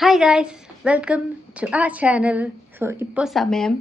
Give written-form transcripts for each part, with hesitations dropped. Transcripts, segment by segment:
Hi guys, welcome to ആ channel. So ഇപ്പോൾ സമയം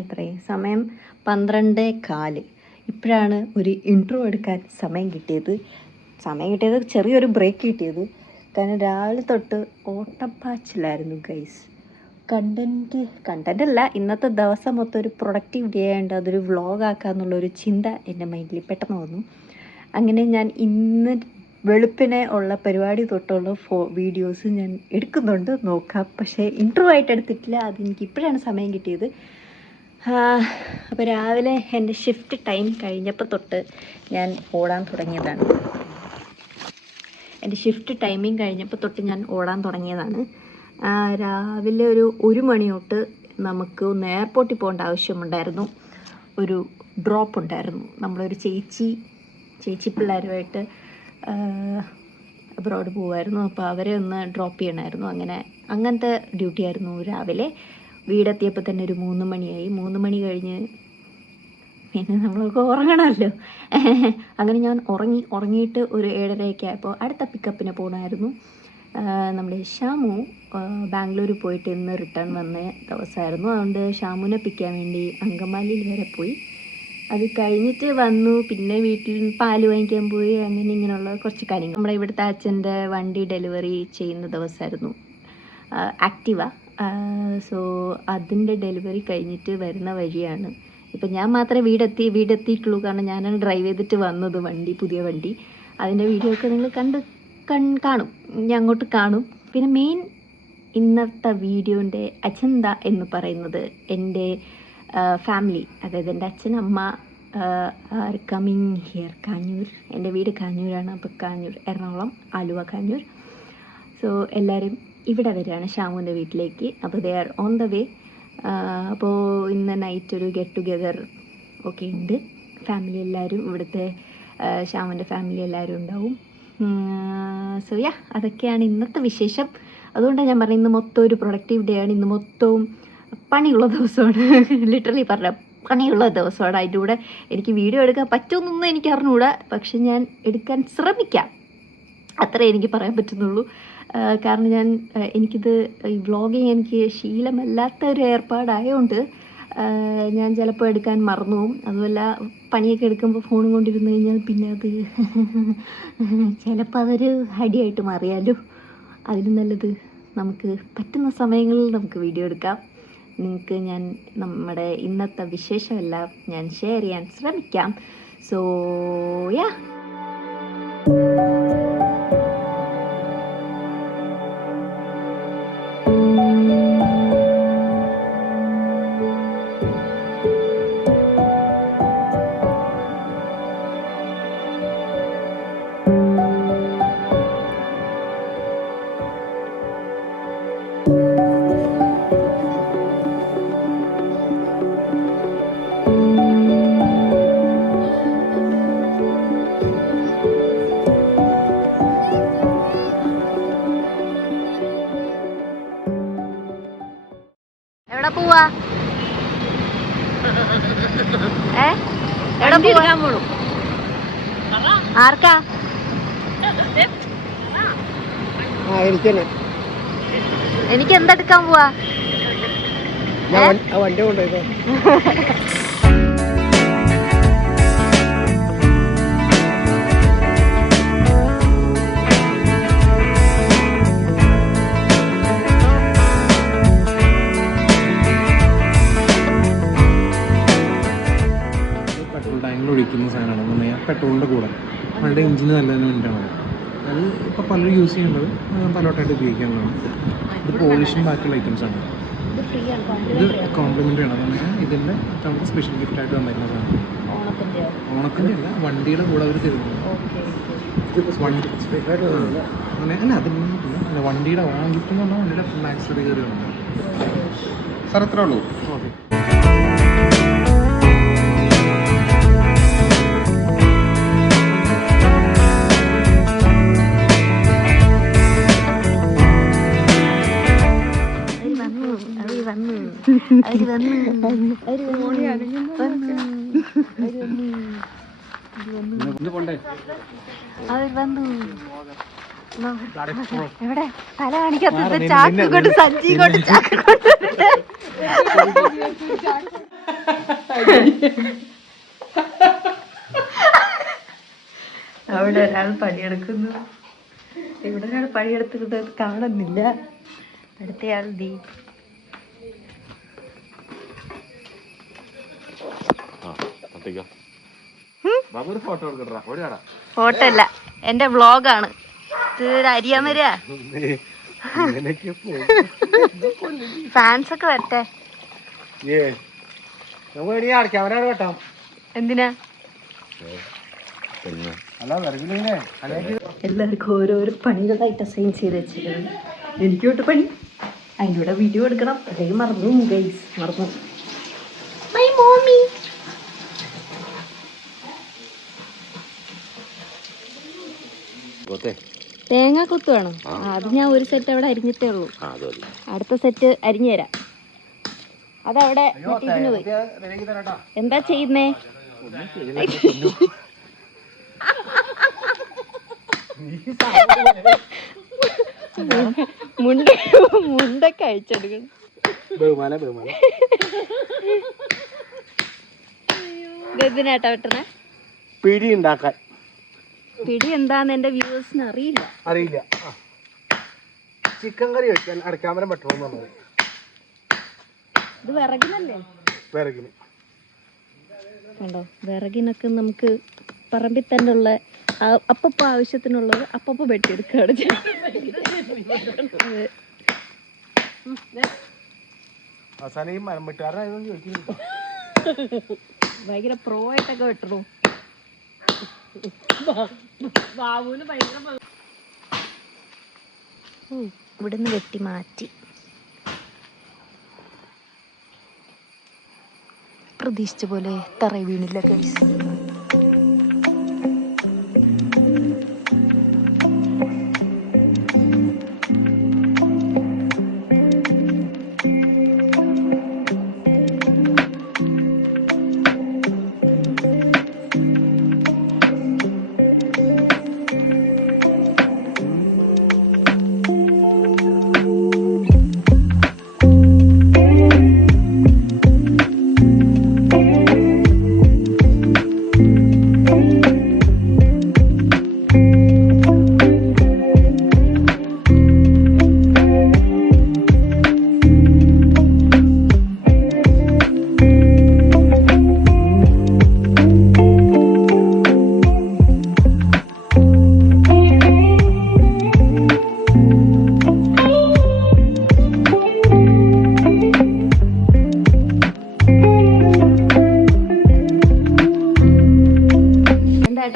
എത്രയും 12:15. ഇപ്പോഴാണ് ഒരു ഇൻട്രോ എടുക്കാൻ സമയം കിട്ടിയത്. ചെറിയൊരു ബ്രേക്ക് കിട്ടിയത്. കാരണം രാവിലെ തൊട്ട് ഓട്ടപ്പാച്ചിലായിരുന്നു ഗൈസ്. കണ്ടൻ്റ് അല്ല, ഇന്നത്തെ ദിവസം മൊത്തം ഒരു പ്രൊഡക്റ്റീവ് ഡേ ആയതുകൊണ്ട് അതൊരു വ്ളോഗാക്കാന്നുള്ളൊരു ചിന്ത എൻ്റെ മൈൻഡിൽ പെട്ടെന്ന് വന്നു. അങ്ങനെ ഞാൻ ഇന്ന് വെളുപ്പിനെ ഉള്ള പരിപാടി തൊട്ടുള്ള വീഡിയോസ് ഞാൻ എടുക്കുന്നുണ്ട്, നോക്കാം. പക്ഷേ ഇൻട്രോ ആയിട്ട് എടുത്തിട്ടില്ല, അതെനിക്ക് ഇപ്പോഴാണ് സമയം കിട്ടിയത്. അപ്പോൾ രാവിലെ എൻ്റെ ഷിഫ്റ്റ് ടൈം കഴിഞ്ഞപ്പോൾ തൊട്ട് ഞാൻ ഓടാൻ തുടങ്ങിയതാണ്. രാവിലെ ഒരു 1 മണി തൊട്ട് നമുക്ക് ഒന്ന് എയർപോർട്ടിൽ പോകേണ്ട ആവശ്യമുണ്ടായിരുന്നു. ഒരു ഡ്രോപ്പ് ഉണ്ടായിരുന്നു. നമ്മളൊരു ചേച്ചി പിള്ളേരുമായിട്ട് അബ്രോഡ് പോകുമായിരുന്നു. അപ്പോൾ അവരെ ഒന്ന് ഡ്രോപ്പ് ചെയ്യണമായിരുന്നു. അങ്ങനത്തെ ഡ്യൂട്ടി ആയിരുന്നു രാവിലെ. വീടെത്തിയപ്പോൾ തന്നെ ഒരു 3 മണിയായി. 3 മണി കഴിഞ്ഞ് പിന്നെ നമ്മളൊക്കെ ഉറങ്ങണമല്ലോ. അങ്ങനെ ഞാൻ ഉറങ്ങിയിട്ട് ഒരു 7:30 ആയപ്പോൾ അടുത്ത പിക്കപ്പിന് പോകണമായിരുന്നു. നമ്മുടെ ഷാമു ബാംഗ്ലൂർ പോയിട്ട് ഇന്ന് റിട്ടേൺ വന്ന ദിവസമായിരുന്നു. അതുകൊണ്ട് ഷാമുവിനെ പിക്കാൻ വേണ്ടി അങ്കമാലിയിൽ വരെ പോയി. അത് കഴിഞ്ഞിട്ട് വന്നു. പിന്നെ വീട്ടിൽ പാല് വാങ്ങിക്കാൻ പോയി. ഇങ്ങനെയുള്ള കുറച്ച് കാര്യങ്ങൾ. നമ്മുടെ ഇവിടുത്തെ അച്ഛൻ്റെ വണ്ടി ഡെലിവറി ചെയ്യുന്ന ദിവസമായിരുന്നു, ആക്റ്റീവ. സോ അതിൻ്റെ ഡെലിവറി കഴിഞ്ഞിട്ട് വരുന്ന വഴിയാണ്. ഇപ്പം ഞാൻ മാത്രമേ വീടെത്തിയിട്ടുള്ളൂ. കാരണം ഞാനാണ് ഡ്രൈവ് ചെയ്തിട്ട് വന്നത്, പുതിയ വണ്ടി. അതിൻ്റെ വീഡിയോ ഒക്കെ നിങ്ങൾ കാണും, ഞാൻ അങ്ങോട്ട് കാണും. പിന്നെ മെയിൻ ഇന്നത്തെ വീഡിയോൻ്റെ അജണ്ട എന്ന് പറയുന്നത് എൻ്റെ ഫാമിലി, അതായത് എൻ്റെ അച്ഛൻ, അമ്മ ആർ കമ്മിങ് ഹിയർ കാഞ്ഞൂർ. എൻ്റെ വീട് കാഞ്ഞൂരാണ്. അപ്പോൾ കാഞ്ഞൂർ, എറണാകുളം, ആലുവ, കാഞ്ഞൂർ. സോ എല്ലാവരും ഇവിടെ വരികയാണ് ഷാമുവിൻ്റെ വീട്ടിലേക്ക്. അപ്പോൾ they are on the way. അപ്പോൾ ഇന്ന് നൈറ്റ് ഒരു ഗെറ്റ് ടുഗെദർ ഒക്കെ ഉണ്ട്. ഫാമിലി എല്ലാവരും, ഇവിടുത്തെ ഷാമുവിൻ്റെ ഫാമിലി എല്ലാവരും ഉണ്ടാവും. സോ അതൊക്കെയാണ് ഇന്നത്തെ വിശേഷം. അതുകൊണ്ടാണ് ഞാൻ പറഞ്ഞത് ഇന്ന് മൊത്തം ഒരു പ്രൊഡക്റ്റീവ് ഡേ ആണ്. ഇന്ന് മൊത്തവും പണിയുള്ള ദിവസമാണ്. ലിറ്ററലി പറഞ്ഞ പണിയുള്ള ദിവസമാണ്. അതിൻ്റെ കൂടെ എനിക്ക് വീഡിയോ എടുക്കാൻ പറ്റുമെന്നൊന്നും എനിക്ക് അറിഞ്ഞുകൂടാ. പക്ഷെ ഞാൻ എടുക്കാൻ ശ്രമിക്കാം, അത്രേ എനിക്ക് പറയാൻ പറ്റുന്നുള്ളൂ. കാരണം എനിക്കിത് ഈ വ്ളോഗിങ് എനിക്ക് ശീലമല്ലാത്ത ഒരു ഏർപ്പാടായതുകൊണ്ട് ഞാൻ ചിലപ്പോൾ എടുക്കാൻ മറന്നു പോകും. അതുമല്ല, പണിയൊക്കെ എടുക്കുമ്പോൾ ഫോണും കൊണ്ടിരുന്നു കഴിഞ്ഞാൽ പിന്നെ അത് ചിലപ്പോൾ അതൊരു അടിയായിട്ട് മാറിയാലോ. അതിന് നല്ലത് നമുക്ക് പറ്റുന്ന സമയങ്ങളിൽ നമുക്ക് വീഡിയോ എടുക്കാം. നിങ്ങൾക്ക് ഞാൻ നമ്മുടെ ഇന്നത്തെ വിശേഷമെല്ലാം ഞാൻ ഷെയർ ചെയ്യാൻ ശ്രമിക്കാം. സോ എവിടെ പോവാ? എവിടെ പോവാ? ആർക്കാ? എനിക്ക് എന്തെടുക്കാൻ പോവാ? വണ്ടി കൊണ്ടുപോയി. ഒഴിക്കുന്ന സാധനമാണ് പെട്രോളിൻ്റെ കൂടെ. വണ്ടിയുടെ എഞ്ചിന് നല്ലതിന് വേണ്ടിയിട്ടാണ് അത്. ഇപ്പോൾ പലരും യൂസ് ചെയ്യുന്നത് പലവട്ടമായിട്ട് ഉപയോഗിക്കാനുള്ളതാണ്. ഇത് പോളിഷും ബാക്കിയുള്ള ഐറ്റംസാണ്. ഇത് കോംപ്ലിമെൻ്ററി ആണ്. അതുകൊണ്ട് ഇതിൻ്റെ നമുക്ക് സ്പെഷ്യൽ ഗിഫ്റ്റായിട്ട് വന്നിരിക്കുന്ന സാധനം. ഓണത്തിൻ്റെ അല്ല, വണ്ടിയുടെ കൂടെ അവർ തരുന്നത്. അല്ല, അതിന് വണ്ടിയുടെ ഓണം ഗിഫ്റ്റ് എന്ന് പറഞ്ഞാൽ വണ്ടിയുടെ ഫുൾ ആക്സറി കയറിയുണ്ട്. സാർ എത്ര ഉള്ളൂ? ഓക്കെ. അവർ വന്നു. എവിടെ തല കാണിക്കാത്ത ചാക്ക് കൊണ്ട് സഞ്ചി കൊണ്ട് ചാക്ക് കൊണ്ട് അവിടെ ഒരാൾ പണിയെടുക്കുന്നു, ഇവിടെ ഒരാൾ പണിയെടുത്തിരുന്നത് കാണുന്നില്ല. അടുത്തയാൾ ദീ ഫോട്ടോ അല്ല, എന്റെ വ്ളോഗാണ്. ഇത് അരിയാൻ വരിക, ഫാൻസ് ഒക്കെ വരട്ടെ. എന്തിനാ? എല്ലാവർക്കും ഓരോരോ പണികളായിട്ട് അസൈൻ ചെയ്ത് വെച്ചിട്ടുണ്ട്. എനിക്കോട്ട് പണി, അതിൻ്റെ കൂടെ വീഡിയോ എടുക്കണം. അതേ മറന്നു ഗൈസ്, മറന്നു. മൈ മോമി തേങ്ങ കൊത്തു വേണം. അത് ഞാൻ ഒരു സെറ്റ് അവിടെ അരിഞ്ഞിട്ടേ ഉള്ളൂ. അടുത്ത സെറ്റ് അരിഞ്ഞു തരാം. അതവിടെ ഇതിന് പോയി. എന്താ ചെയ്യുന്നേ? മുണ്ട കഴിച്ചെടുക്കണം. എന്തിനാട്ടാ വെട്ടണേ? പിടി ഉണ്ടാക്കാൻ. പിടി എന്താന്ന് എന്റെ വ്യൂവേഴ്സിന് അറിയില്ല. ചിക്കൻ കറി വെക്കാൻ അടയ്ക്കാമരം പറ്റണമെന്ന് പറഞ്ഞത്. ഇത് വിറകിനല്ലേ? വിറകിന് കണ്ടോ, വിറകിനൊക്കെ നമുക്ക് പറമ്പിൽ തന്നെ ഉള്ള അപ്പപ്പോ ആവശ്യത്തിനുള്ളത് അപ്പപ്പോ വെട്ടിയെടുക്കുകയാണ് ഭയങ്കര പ്രോ ആയിട്ടൊക്കെ വെട്ടണു. ഇവിടുന്ന് വെട്ടി മാറ്റി. പ്രതീക്ഷിച്ച പോലെ തറ വീണില്ല ഗൈസ്.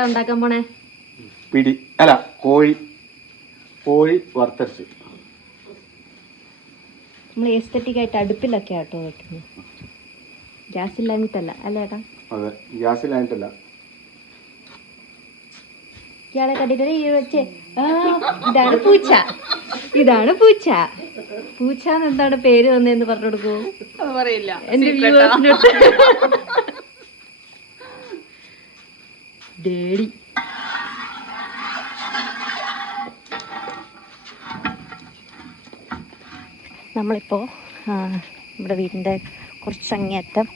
ഉണ്ടാക്കാൻ പോണേ? പിടി അല്ല, കോഴി വറുത്തരച്ച്. നമ്മൾ എസ്തറ്റിക് ആയിട്ട് അടുപ്പിലൊക്കെ ആട്ടോ വെക്കുന്നത്, ഗ്യാസ് ഇല്ലാഞ്ഞിട്ടല്ല അല്ലേ ഏട്ടാ? അതെ, ഗ്യാസ് ഇല്ലാഞ്ഞിട്ടല്ല. ഇയാളെ കണ്ടിട്ട് വെച്ചേ. ഇതാണ് പൂച്ച. പൂച്ചാന്ന് എന്താണ് പേര് വന്നതെന്ന് പറഞ്ഞു കൊടുക്കൂ. പറയില്ല എന്റെ വ്യൂവേഴ്സിനോട്. ഡേഡി നമ്മളിപ്പോൾ നമ്മുടെ വീടിൻ്റെ കുറച്ച് അങ്ങേയറ്റം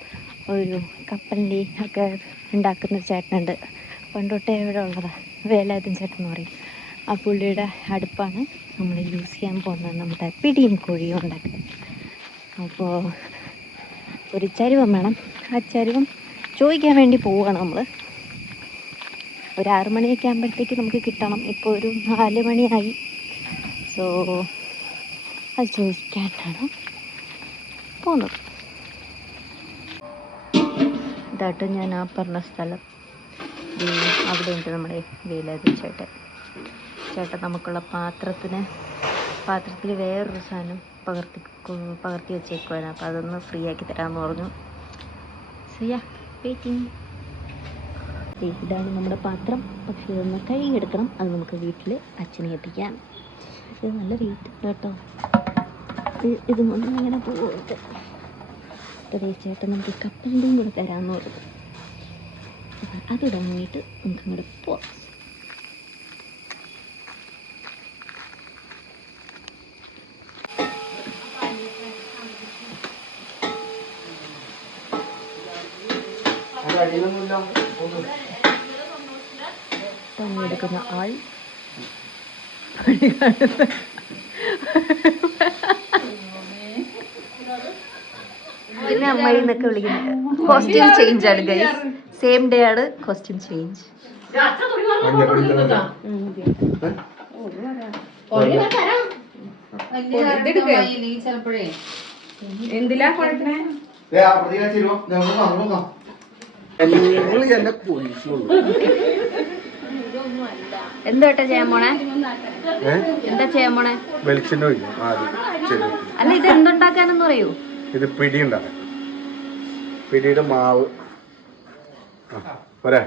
ഒരു കപ്പലിൻ്റെ ഒക്കെ ഉണ്ടാക്കുന്ന ചേട്ടനുണ്ട്. പണ്ടൊട്ടേ ഇവിടെ ഉള്ളതാണ്, വേലായുധൻ ചേട്ടൻ എന്ന് പറയും. ആ പുള്ളിയുടെ അടുപ്പാണ് നമ്മൾ യൂസ് ചെയ്യാൻ പോകുന്നത് നമ്മുടെ പിടിയും കോഴിയും ഉണ്ടാക്കാൻ. അപ്പോൾ ഒരു ചരുവം വേണം. ആ ചരുവം ചോദിക്കാൻ വേണ്ടി പോവുകയാണ് നമ്മൾ. ഒരു 6 മണിയൊക്കെ ആകുമ്പോഴത്തേക്ക് നമുക്ക് കിട്ടണം. ഇപ്പോൾ ഒരു 4 മണിയായി. സോ അത് ചോദിക്കാനാണ് പോകുന്നത്. ഇതായിട്ട് ഞാൻ ആ പറഞ്ഞ സ്ഥലം. അവിടെ ഉണ്ട് നമ്മുടെ വേലായുധൻ ചേട്ടൻ. നമുക്കുള്ള പാത്രത്തിൽ വേറൊരു സാധനം പകർത്തി വെച്ചേക്കുവാണ്. അപ്പോൾ അതൊന്ന് ഫ്രീ ആക്കി തരാമെന്ന് പറഞ്ഞു. So waiting. ഇതാണ് നമ്മുടെ പാത്രം. പക്ഷേ ഇതൊന്ന് കഴുകിയെടുക്കണം. അത് നമുക്ക് വീട്ടിൽ അച്ഛനെ എത്തിക്കാം. ഇത് നല്ല വെയിറ്റ് കേട്ടോ. ഇതും കൊണ്ട് ഇങ്ങനെ പോകരുത്. ചേട്ടൻ നമുക്ക് കപ്പലിൻ്റെയും കൂടെ തരാമെന്ന് പറഞ്ഞു. അത് തുടങ്ങിയിട്ട് നമുക്ക് അങ്ങോട്ട് പോവാം. പണിയെടുക്കുന്ന ആൾ പിന്നെ അമ്മായി എന്നൊക്കെ വിളിക്കുന്നത് കോസ്റ്റ്യൂം ചേഞ്ച് ആണ് ഗൈസ്. സെയിം ഡേ ആണ് കോസ്റ്റ്യൂം ചേഞ്ച്. എന്തിലാ കുഴപ്പണേ? എന്താ ചെയ്യാൻ പോണേ? എന്താ ചെയ്യാൻ പോണേ? വെളിച്ചെണ്ണ ഒഴിക്കും ആദ്യം. അല്ല ഇത് എന്തുണ്ടാക്കാനെന്ന് പറയൂ. ഇത് പിടി ഉണ്ടാക്കാം. പിടിയുടെ മാവ് പോരാ.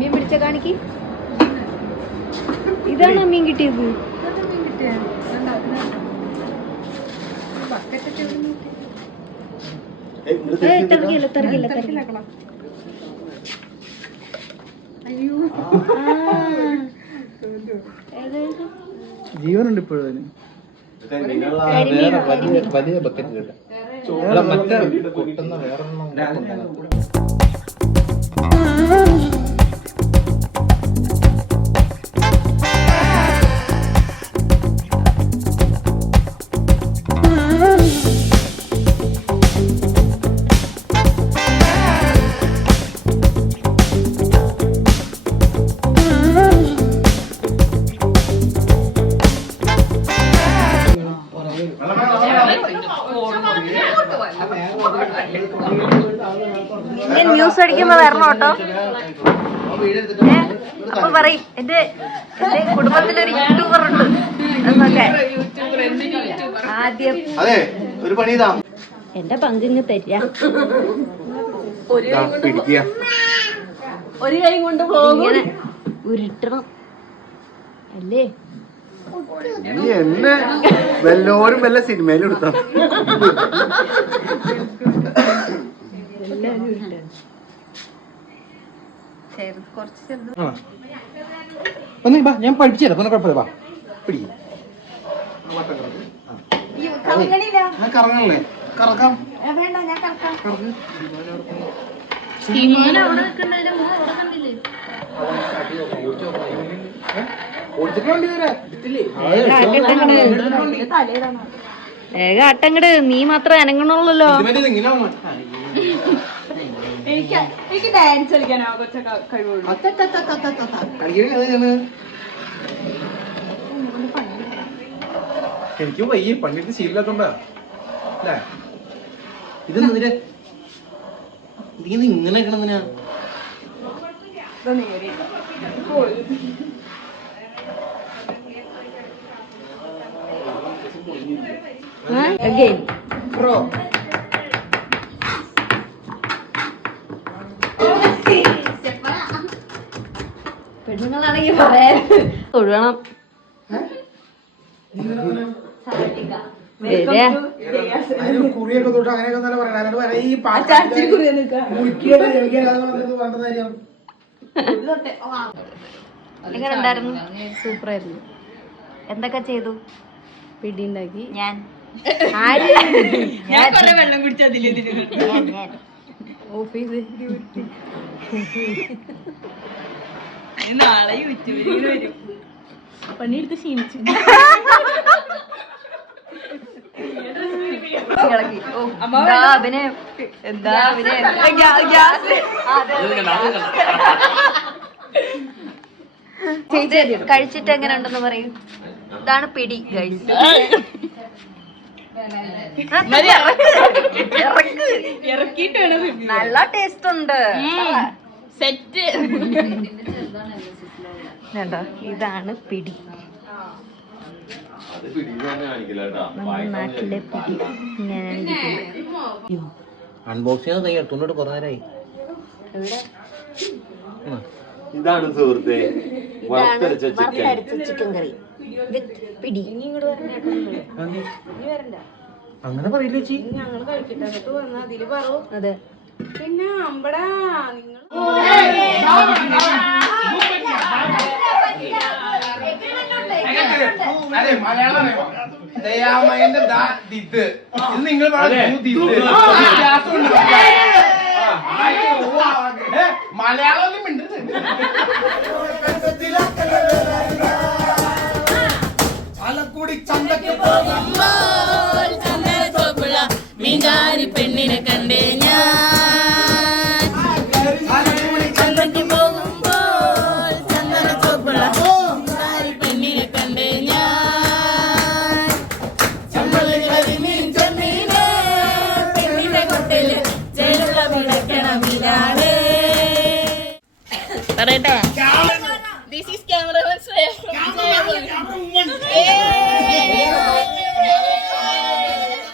മീൻ പിടിച്ച കാണിക്ക്. ഇതാണ് മീൻ കിട്ടിയത്. ജീവനുണ്ട് ഇപ്പോഴും. വലിയ ബക്കറ്റ് മറ്റേ കൊട്ടുന്ന വേറെ ന്യൂസ് അടിക്കുമ്പോ വരണം കേട്ടോ. അപ്പൊ പറയും എന്റെ കുടുംബത്തിലൊരു യൂട്യൂബർ ഉണ്ട് എന്നൊക്കെ. ആദ്യം ഒരു പണി ഇതാ, എന്റെ പങ്കിങ് തരിക. ഒരു കൈ കൊണ്ട് ഇങ്ങനെ ഉരുട്ടണം അല്ലേ? എന്നെ വല്ലോരും വല്ല സിനിമയിലും എടുത്താ ഞാൻ പഠിച്ചു തരാം. കുഴപ്പമില്ല. പിടി കറങ്ങണല്ലേ? കറക്കാം. വേഗം ആട്ടങ്ങട്. നീ മാത്രം അനങ്ങണുള്ളല്ലോ. എനിക്ക് ഡാൻസ് കളിക്കാനോ കുറച്ചൊക്കെ കഴിവുള്ളൂ. എനിക്ക് വയ്യ, പണ്ടിട്ട് ശീലത്തോണ്ടാ അല്ലേ? ഇതെന്തിനാ ഇതിങ്ങനെ ഇങ്ങനെ വെക്കണെന്തിനാ? Again. Pro. പെണ്ണുങ്ങളാണെങ്കിൽ പറയാൻ തൊഴുകണം. കുറിയൊക്കെ തൊട്ട് അങ്ങനെയൊക്കെ നല്ല എങ്ങനെ ഉണ്ടായിരുന്നു? സൂപ്പറായിരുന്നു. എന്തൊക്കെ ചെയ്തു? പിടി ഉണ്ടാക്കി. ഞാൻ വെള്ളം കുടിച്ചതില്ല ഓഫീസ് നാളെ യൂട്യൂബിൽ വരും. പണിയെടുത്ത് ക്ഷീണിച്ചു. കഴിച്ചിട്ട് എങ്ങനെ ഉണ്ടെന്ന് പറയൂ. ഇതാണ് പിടി ഗൈസ്. നല്ല ടേസ്റ്റ് ഉണ്ട്. സെറ്റ്. ഇതാണ് പിടി. നമ്മുടെ നാട്ടിലെ പിടി ഇങ്ങനെയാണ് ഇരിക്കുന്നത്. അൺബോക്സിംഗ് കൈ എടുത്തോണ്ട് കുറെ നേരമായി. ഇതാണ് സുഹൃത്തെ ഇതാണ് വറുത്തരച്ച ചിക്കൻ കറി വിത്ത് പിടി. അങ്ങനെ പറയില്ല ചേച്ചി. ഞങ്ങൾ കഴിക്കട്ടെ എന്നിട്ട് വന്നാ അതില് പറു. അതെ, പിന്നെ അമ്പടാ നിങ്ങൾ അതെ മലയാളം ദയാമയന്റെ ഇത് നിങ്ങൾ മലയാളം മിണ്ടുന്നത് ആലക്കുടി ചന്തക്ക് പോകുമ്പോൾ ചന്ദന ചോപ്പുള്ള മീൻകാരി പെണ്ണിനെ കണ്ടേ ഞാൻ. ചന്തയ്ക്ക് പോകുമ്പോൾ ചന്ദന ചോപ്പുള്ള മീൻകാരി പെണ്ണിനെ കണ്ടേ ഞാൻ. ചമ്പളി മീൻ ചെമ്മീനെ പെണ്ണിന്റെ കൊട്ടയില് ജയിലുള്ള വിളക്കണം ഇതാണ്. പറയട്ടെ, ദിസ് ഈസ് ക്യാമറ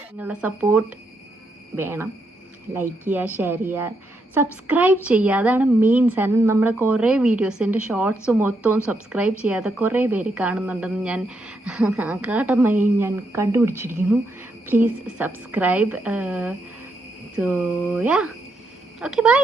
നിങ്ങളുടെ സപ്പോർട്ട് വേണം. ലൈക്ക് ചെയ്യുക, ഷെയർ ചെയ്യുക, സബ്സ്ക്രൈബ് ചെയ്യുക. അതാണ് മെയിൻ സാധനം. നമ്മുടെ കുറേ വീഡിയോസിൻ്റെ ഷോർട്സ് മൊത്തവും സബ്സ്ക്രൈബ് ചെയ്യാതെ കുറേ പേര് കാണുന്നുണ്ടെന്ന് ഞാൻ കണ്ടുപിടിച്ചിരിക്കുന്നു. Please subscribe. So ya, okay, by.